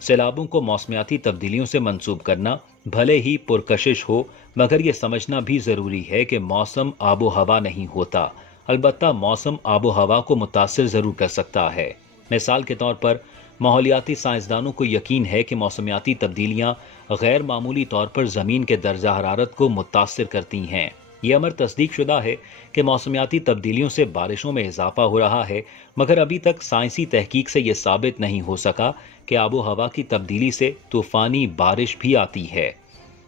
سیلابوں کو موسمیاتی تبدیلیوں سے منسوب کرنا بھلے ہی پرکشش ہو، مگر یہ سمجھنا بھی ضروری ہے کہ موسم آب و ہوا نہیں ہوتا، البتہ موسم آب و ہوا کو متاثر ضرور کر سکتا ہے۔ مثال کے طور پر ماحولیاتی سائنسدانوں کو یقین ہے کہ موسمیاتی تبدیلیاں غیر معمولی طور پر زمین کے درجہ حرارت کو متاثر کرتی ہیں۔ یہ امر تصدیق شدہ ہے کہ موسمیاتی تبدیلیوں سے بارشوں میں اضافہ ہو رہا ہے، مگر ابھی تک سائنسی تحقیق سے یہ ثابت نہیں ہو سکا کہ آب و ہوا کی تبدیلی سے طوفانی بارش بھی آتی ہے۔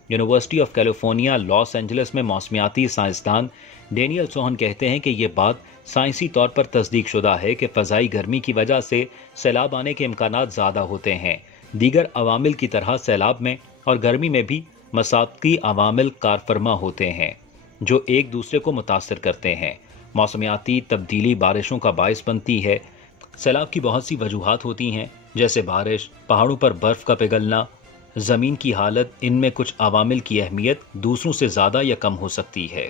University of California Los Angeles میں موسمیاتی سائنسدان ڈینیل سوہن کہتے ہیں کہ یہ بات سائنسی طور پر تصدیق شدہ ہے کہ فضائی گرمی کی وجہ سے سیلاب آنے کے امکانات زیادہ ہوتے ہیں۔ دیگر عوامل کی طرح سیلاب میں اور گرمی میں بھی مساوقتی عوامل کارفرما ہوتے ہیں جو ایک دوسرے کو متاثر کرتے ہیں۔ موسمیاتی تبدیلی بارشوں کا باعث بنتی ہے۔ سیلاب کی بہت سی وجوہات ہوتی ہیں، جیسے بارش، پہاڑوں پر برف کا پگھلنا، زمین کی حالت۔ ان میں کچھ عوامل کی اہمیت دوسروں سے زیادہ یا کم ہو سکتی ہے۔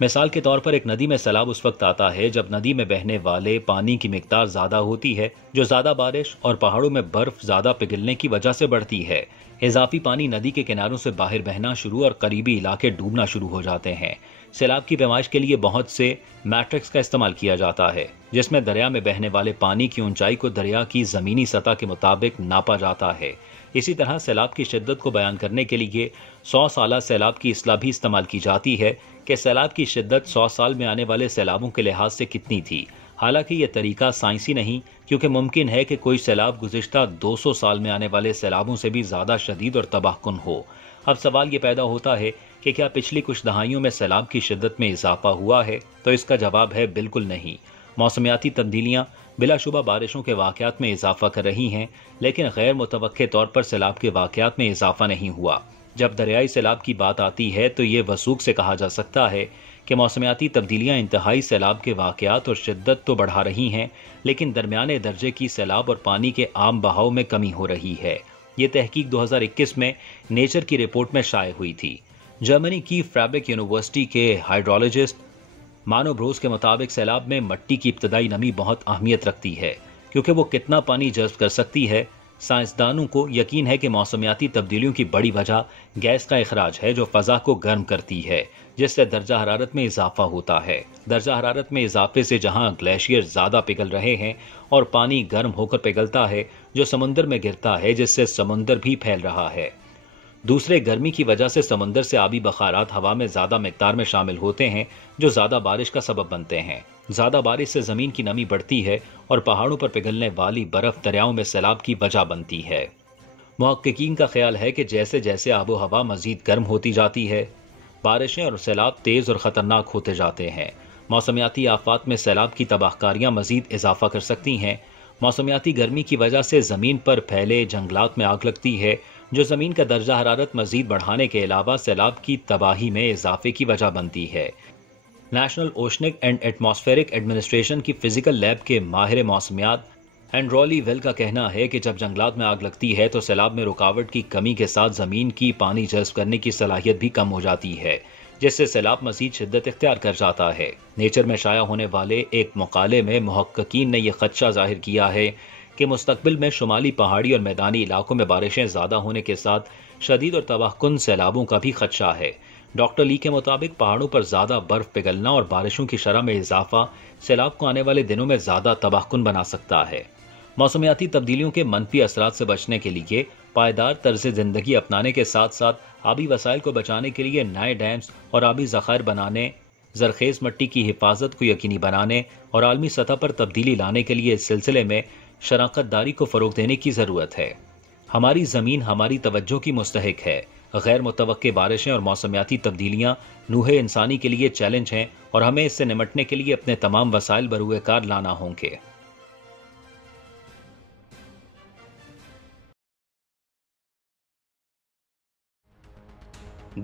مثال کے طور پر ایک ندی میں سیلاب اس وقت آتا ہے جب ندی میں بہنے والے پانی کی مقدار زیادہ ہوتی ہے، جو زیادہ بارش اور پہاڑوں میں برف زیادہ پگھلنے کی وجہ سے بڑھتی ہے۔ اضافی پانی ندی کے کناروں سے باہر بہنا شروع اور قریبی علاقے ڈوبنا شروع ہو جاتے ہیں۔ سیلاب کی پیمائش کے لیے بہت سے میٹرکس کا استعمال کیا جاتا ہے، جس میں دریا میں بہنے والے پانی کی اونچائی کو دریا کی زمینی سطح کے مطابق ناپا جاتا ہے۔ اسی طرح سیلاب کی شدت کو بیان کرنے کے لیے 100 سالہ سیلاب کی اصطلاح بھی استعمال کی جاتی ہے کہ سیلاب کی شدت 100 سال میں آنے والے سیلابوں کے لحاظ سے کتنی تھی۔ حالانکہ یہ طریقہ سائنسی نہیں، کیونکہ ممکن ہے کہ کوئی سیلاب گزشتہ 200 سال میں آنے والے سیلابوں سے بھی زیادہ شدید اور تباہ کن ہو۔ اب سوال یہ پیدا ہوتا ہے کہ کیا پچھلی کچھ دہائیوں میں سیلاب کی شدت میں اضافہ ہوا ہے؟ تو اس کا جواب ہے بالکل نہیں۔ موسمیاتی تبدیلیاں بلا شبہ بارشوں کے واقعات میں اضافہ کر رہی ہیں، لیکن غیر متوقع طور پر سیلاب کے واقعات میں اضافہ نہیں ہوا۔ جب دریائی سیلاب کی بات آتی ہے تو یہ وثوق سے کہا جا سکتا ہے کہ موسمیاتی تبدیلیاں انتہائی سیلاب کے واقعات اور شدت تو بڑھا رہی ہیں، لیکن درمیانے درجے کی سیلاب اور پانی کے عام بہاؤ میں کمی ہو رہی ہے۔ یہ تحقیق 2021 میں نیچر کی رپورٹ میں شائع ہوئی تھی۔ جرمنی کی فریبرگ یونیورسٹی کے ہائیڈرولوجسٹ مانو بروس کے مطابق سیلاب میں مٹی کی ابتدائی نمی بہت اہمیت رکھتی ہے، کیونکہ وہ کتنا پانی جذب کر سکتی ہے۔ سائنسدانوں کو یقین ہے کہ موسمیاتی تبدیلیوں کی بڑی وجہ گیس کا اخراج ہے جو فضا کو گرم کرتی ہے، جس سے درجہ حرارت میں اضافہ ہوتا ہے۔ درجہ حرارت میں اضافے سے جہاں گلیشیئر زیادہ پگھل رہے ہیں اور پانی گرم ہو کر پگھلتا ہے جو سمندر میں گرتا ہے، جس سے سمندر بھی پھیل رہا ہے۔ دوسرے، گرمی کی وجہ سے سمندر سے آبی بخارات ہوا میں زیادہ مقدار میں شامل ہوتے ہیں جو زیادہ بارش کا سبب بنتے ہیں۔ زیادہ بارش سے زمین کی نمی بڑھتی ہے اور پہاڑوں پر پگھلنے والی برف دریاؤں میں سیلاب کی وجہ بنتی ہے۔ محققین کا خیال ہے کہ جیسے جیسے آب و ہوا مزید گرم ہوتی جاتی ہے، بارشیں اور سیلاب تیز اور خطرناک ہوتے جاتے ہیں۔ موسمیاتی آفات میں سیلاب کی تباہ کاریاں مزید اضافہ کر سکتی ہیں۔ موسمیاتی گرمی کی وجہ سے زمین پر پھیلے جنگلات میں آگ لگتی ہے، جو زمین کا درجہ حرارت مزید بڑھانے کے علاوہ سیلاب کی تباہی میں اضافے کی وجہ بنتی ہے۔ نیشنل اوشنک اینڈ ایٹماسفیرک ایڈمنسٹریشن کی فزیکل لیب کے ماہر موسمیات اینڈرولی ویل کا کہنا ہے کہ جب جنگلات میں آگ لگتی ہے تو سیلاب میں رکاوٹ کی کمی کے ساتھ زمین کی پانی جذب کرنے کی صلاحیت بھی کم ہو جاتی ہے، جس سے سیلاب مزید شدت اختیار کر جاتا ہے۔ نیچر میں شائع ہونے والے ایک مقالے میں محققین نے یہ خدشہ ظاہر کیا ہے کہ مستقبل میں شمالی پہاڑی اور میدانی علاقوں میں بارشیں زیادہ ہونے کے ساتھ شدید اور تباہ کن سیلابوں کا بھی خدشہ ہے۔ ڈاکٹر لی کے مطابق پہاڑوں پر زیادہ برف پگھلنا اور بارشوں کی شرح میں اضافہ سیلاب کو آنے والے دنوں میں زیادہ تباہ کن بنا سکتا ہے۔ موسمیاتی تبدیلیوں کے منفی اثرات سے بچنے کے لیے پائیدار طرز زندگی اپنانے کے ساتھ ساتھ آبی وسائل کو بچانے کے لیے نئے ڈیمز اور آبی ذخائر بنانے، زرخیز مٹی کی حفاظت کو یقینی بنانے اور عالمی سطح پر تبدیلی لانے کے لیے اس سلسلے میں شراکت داری کو فروغ دینے کی ضرورت ہے۔ ہماری زمین ہماری توجہ کی مستحق ہے۔ غیر متوقع بارشیں اور موسمیاتی تبدیلیاں نوح انسانی کے لیے چیلنج ہیں اور ہمیں اس سے نمٹنے کے لیے اپنے تمام وسائل بروئے کار لانا ہوں گے۔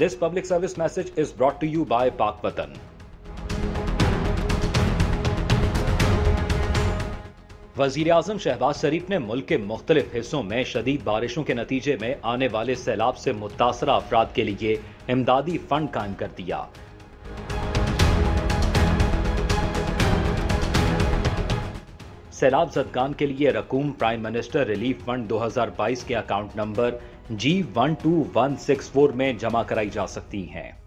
This public service message is brought to you by Pak Watan. وزیر اعظم شہباز شریف نے ملک کے مختلف حصوں میں شدید بارشوں کے نتیجے میں آنے والے سیلاب سے متاثرہ افراد کے لیے امدادی فنڈ قائم کر دیا۔ سیلاب زدگان کے لیے رقوم پرائم منسٹر ریلیف فنڈ 2022 کے اکاؤنٹ نمبر G12164 میں جمع کرائی جا سکتی ہیں۔